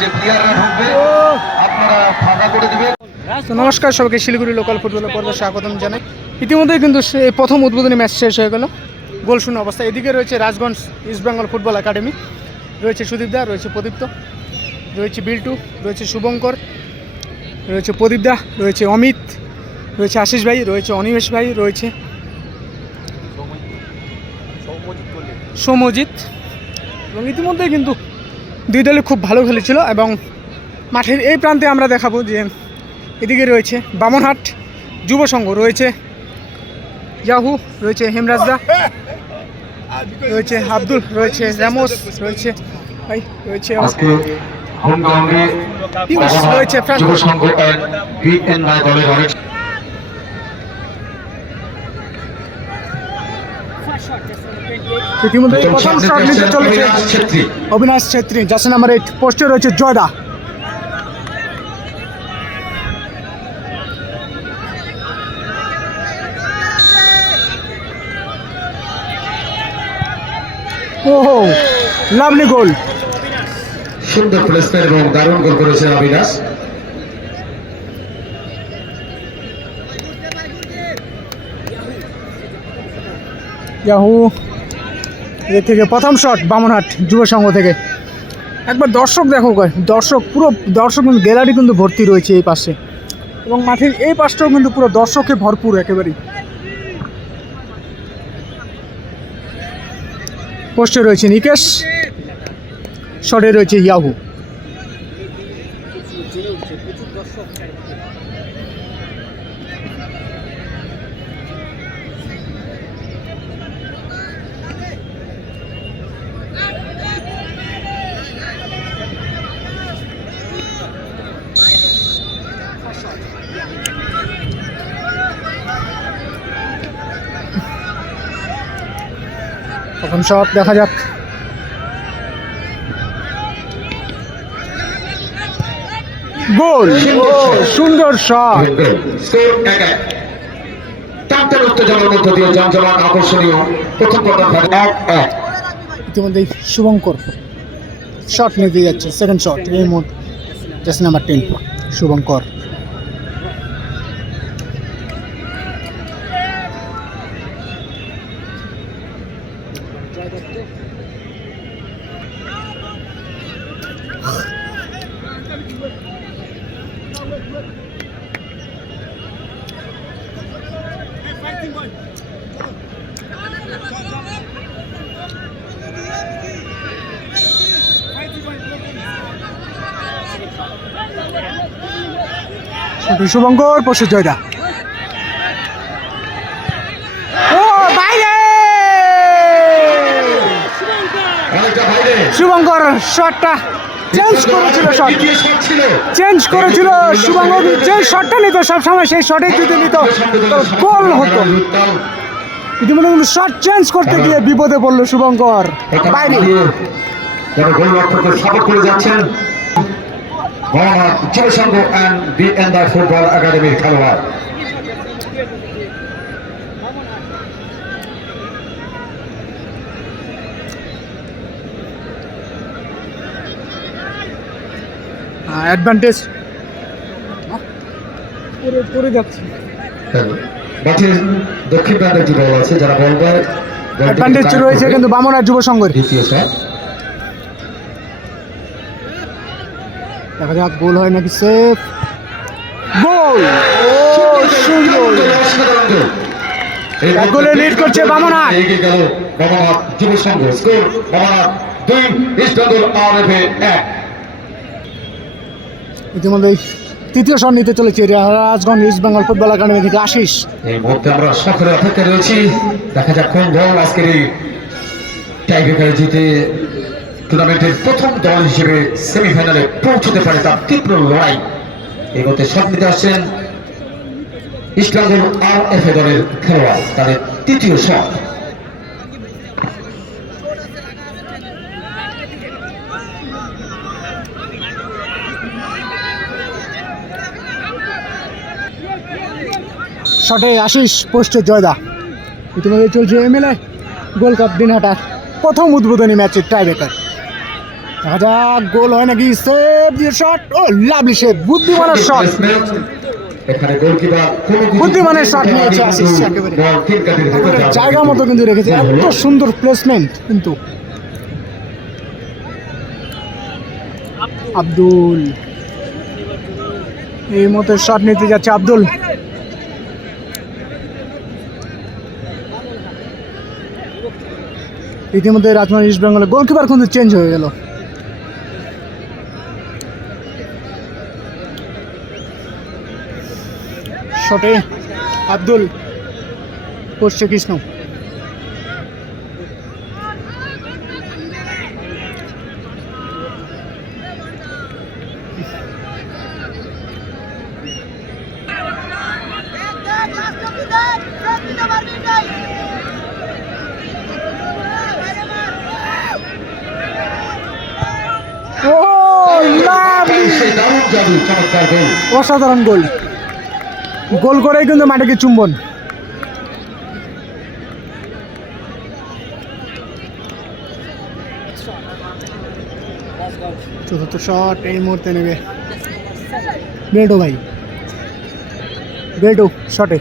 যে প্লেয়াররা ঢুকবে আপনারা ফাঁকা করে দিবেন। নমস্কার সবাইকে, শিলিগুড়ি লোকাল ফুটবলের পর্বে স্বাগতম জানাই। ইতিমধ্যেই কিন্তু এই প্রথম উদ্বোধনী ম্যাচ শেষ হয়ে গেল গোল শূন্য অবস্থা। এদিকে রয়েছে Rajganj east Bengal football academy, রয়েছে সুদীপদা, রয়েছে প্রদীপ্ত, রয়েছে বিল্টু, রয়েছে শুভঙ্কর, রয়েছে প্রদীপদা, রয়েছে অমিত, রয়েছে আশিস ভাই, রয়েছে অনিমেষ ভাই, রয়েছে সৌম্যজিৎ। এবং ইতিমধ্যেই কিন্তু দুই দলে খুব ভালো খেলেছিল। এবং মাঠের এই প্রান্তে আমরা দেখাবো যে এদিকে রয়েছে বামনহাট যুব সংঘ, রয়েছে ইয়াহু, রয়েছে হেমরাজদা, রয়েছে আব্দুল, রয়েছে র্যামোস, রয়েছে ভাই, রয়েছে রয়েছে ইতিমধ্যে প্রথম শট নিতে চলেছে অবিনাশ ছেত্রী, জার্সি নাম্বার 8, পোস্টে রয়েছে জয়দা। ওহো, লাভলি গোল, সুন্দর প্লেসমেন্ট এবং দারুণ গোল করেছেন অবিনাশ। ইয়াহু এর থেকে প্রথম শট বামনহাট যুব সংঘ থেকে। একবার দর্শক দেখো, দর্শক পুরো দর্শক কিন্তু গ্যালারি কিন্তু ভর্তি রয়েছে এই পাশে, এবং মাঠের এই পাশটাও কিন্তু পুরো দর্শকে ভরপুর একেবারেই। পোস্টে রয়েছে নিকেশ, শটে রয়েছে ইয়াহু। প্রথম শট দেখা যাক। গোল, সুন্দর শট। ইতিমধ্যেই শুভঙ্কর শট নিতে যাচ্ছে, সেকেন্ড শট এই মুহূর্তে, জার্সি নাম্বার 10 শুভঙ্কর। শুভঙ্কর, পশু জয়দা, ও বাইরে, শুভঙ্কর শটটা চেঞ্জ করেছিল, চেঞ্জ করেছিল শুভঙ্কর, যে শটটা নিত সবসময় সেই শটে যদি নিত গোল হতো। ইতিমধ্যে কিন্তু শট চেঞ্জ করতে গিয়ে বিপদে পড়লো শুভঙ্কর, বাইরে। যুব সংঘ and BNI ফুটবল একাডেমির খেলোয়াড়। অ্যাডভান্টেজ পরে যাচ্ছে, মাঠের দক্ষিণ প্রান্তে একটি দল আছে যারা বল দেয়, অ্যাডভান্টেজ রয়েছে কিন্তু বামনহাট যুব সংঘের। দ্বিতীয় শট দেখা যাক গোল হয় নাকি সেফ। গোল, এক গোলে লিড করছে বামনহাট। এগিয়ে গেল Bamanhat Jubo Sangha. Score Bamanhat 2, east Bengal RFA 1। ইতিমধ্যে তৃতীয় শট নিতে চলেছে Rajganj east Bengal football academy থেকে আশিস। এই মুহূর্তে আমরা সকলে অপেক্ষা রয়েছি, দেখা যাক কোন দল আজকের এই টাইব্রেকারে জিতে টুর্নামেন্টের প্রথম দল হিসেবে সেমিফাইনালে পৌঁছতে পারে, তার তীব্র লড়াই। এই মুহূর্তে শট নিতে আসছেন ইস্ট বেঙ্গল আরএফএ দলের খেলোয়াড়, তাদের তৃতীয় শট। শটে আশিস, পোস্টে জয়দা। ইতিমধ্যে চলছে এমএলএ গোল্ড কাপ দিনহাটার প্রথম উদ্বোধনী ম্যাচের টাইব্রেকার। দেখা যাক গোল হয় নাকি। সেভ দিয়ে শট, ও লাভলি সেভ, বুদ্ধিমানের শট, এখানে গোলকিপার বুদ্ধিমানের শট নিয়েছে আসিস একেবারে জায়গা মতো কিন্তু রেখেছে, এত সুন্দর প্লেসমেন্ট কিন্তু। আব্দুল এই মতো শট নিতে যাচ্ছে আব্দুল। ইতিমধ্যে রাজবাড়ী ইস্ট বেঙ্গলের গোলকিপার কিন্তু চেঞ্জ হয়ে গেল। শটে আব্দুল করছে কৃষ্ণ, অসাধারণ গোল, গোল করেই কিন্তু মাটিকে চুম্বন। চতুর্থ শট এই মুহূর্তে নেবে বেল্টো ভাই, বেল্টো শটে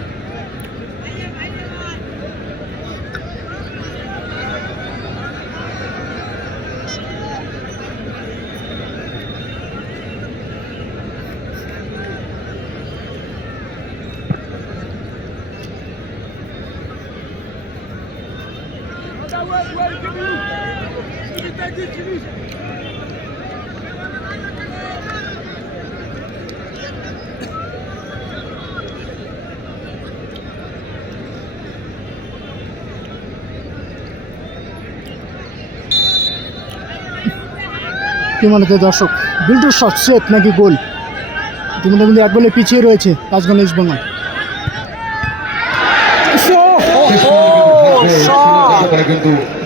কি মনে হচ্ছে দর্শক, বিল্টুর শট সেভ নাকি গোল? ইতিমধ্যে কিন্তু এক গোলে পিছিয়ে রয়েছে রাজগঞ্জ ইস্ট বেঙ্গল।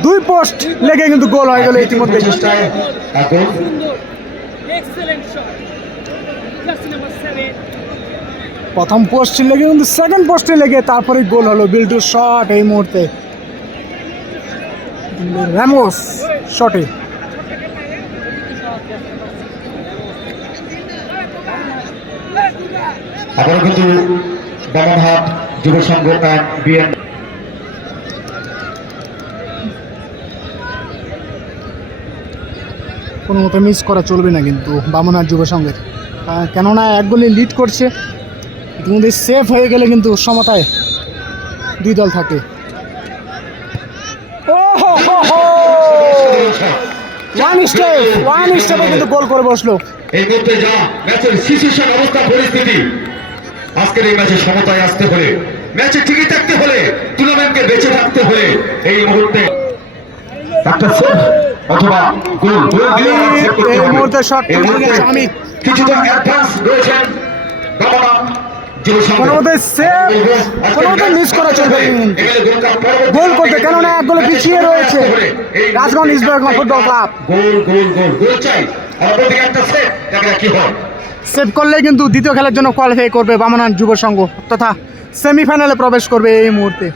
দুই পোস্ট লেগে কিন্তু গোল হয়ে গেল ইতিমধ্যে। প্রথম পোস্ট লেগে কিন্তু সেকেন্ড পোস্টে লেগে তারপরে গোল হলো। বিল্টুর শট এই মুহূর্তে, রামোস শটে আবার কিন্তু বামনহাট যুব সংঘ বিএন কোনো মতো মিস করা চলবে না কিন্তু বামনহাট যুব সংঘের, কেননা এক গোলে লিড করছে। ইতিমধ্যে সেফ হয়ে গেলে কিন্তু সমতায় দুই দল থাকে। ওয়ান স্টেপে কিন্তু গোল করে বসলো। এই মুহূর্তে যা ম্যাচের সিচুয়েশন অবস্থা পরিস্থিতি, আজকের এই ম্যাচে সমতায় আসতে হলে, ম্যাচে টিকে থাকতে হলে, টুর্নামেন্টকে বেঁচে থাকতে হলে এই মুহূর্তে একটা সেভ অথবা গোল এই মুহূর্তে শট আমি কিছুটা অ্যাডভান্স রয়েছেন বামনহাট যুব সংঘ। কোনো মতে সেভ, কোনো মতে মিস করা চলবে গোল করতে, কেননা এক গোলে পিছিয়ে রয়েছে Rajganj east Bengal football club. Goal goal goal goal চাই, আর ওদিকে একটা সেভ, দেখা কি হয়। সেভ করলে কিন্তু দ্বিতীয় খেলার জন্য কোয়ালিফাই করবে বামনহাট যুব সংঘ, তথা সেমিফাইনালে প্রবেশ করবে এই মুহূর্তে।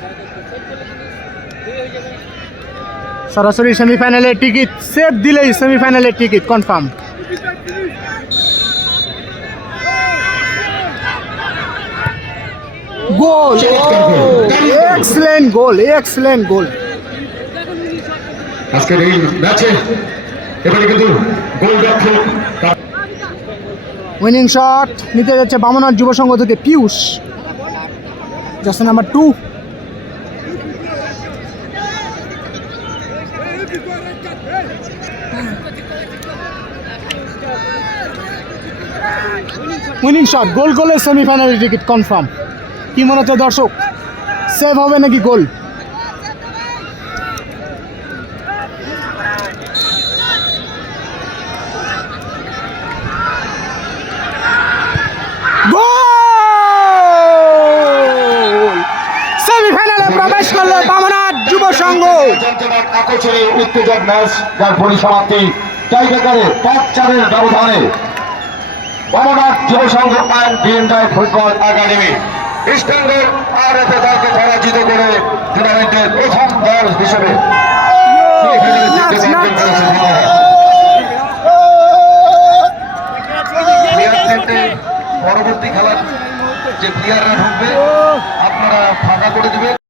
সরাসরি সেমিফাইনালের টিকিট, সেভ দিলেই সেমিফাইনালের টিকিট কনফার্ম। গোল, এক্সেলেন্ট গোল, এক্সেলেন্ট গোল। আজকের এই ম্যাচে এবারে কিন্তু গোলরক্ষক উইনিং শট নিতে যাচ্ছে বামনহাট যুব সংঘ থেকে Piyush, jersey number 2। Winning shot, goal গোলে সেমিফাইনালের টিকিট কনফার্ম। কি মনে হচ্ছে দর্শক, সেভ হবে নাকি গোল? সেমিফাইনালে প্রবেশ করলো বামনহাট যুব সংঘ। আকর্ষণীয় উত্তেজক ম্যাচ, যার পরিসমাপ্তি টাইব্রেকারে 5-4 ব্যবধানে বামনহাট যুব সংঘ বিএনডাই football academy east Bengal RFA দলকে পরাজিত করে টুর্নামেন্টের প্রথম দল হিসেবে যে প্লেয়াররা ঢুকবে আপনারা ফাঁকা করে দেবেন।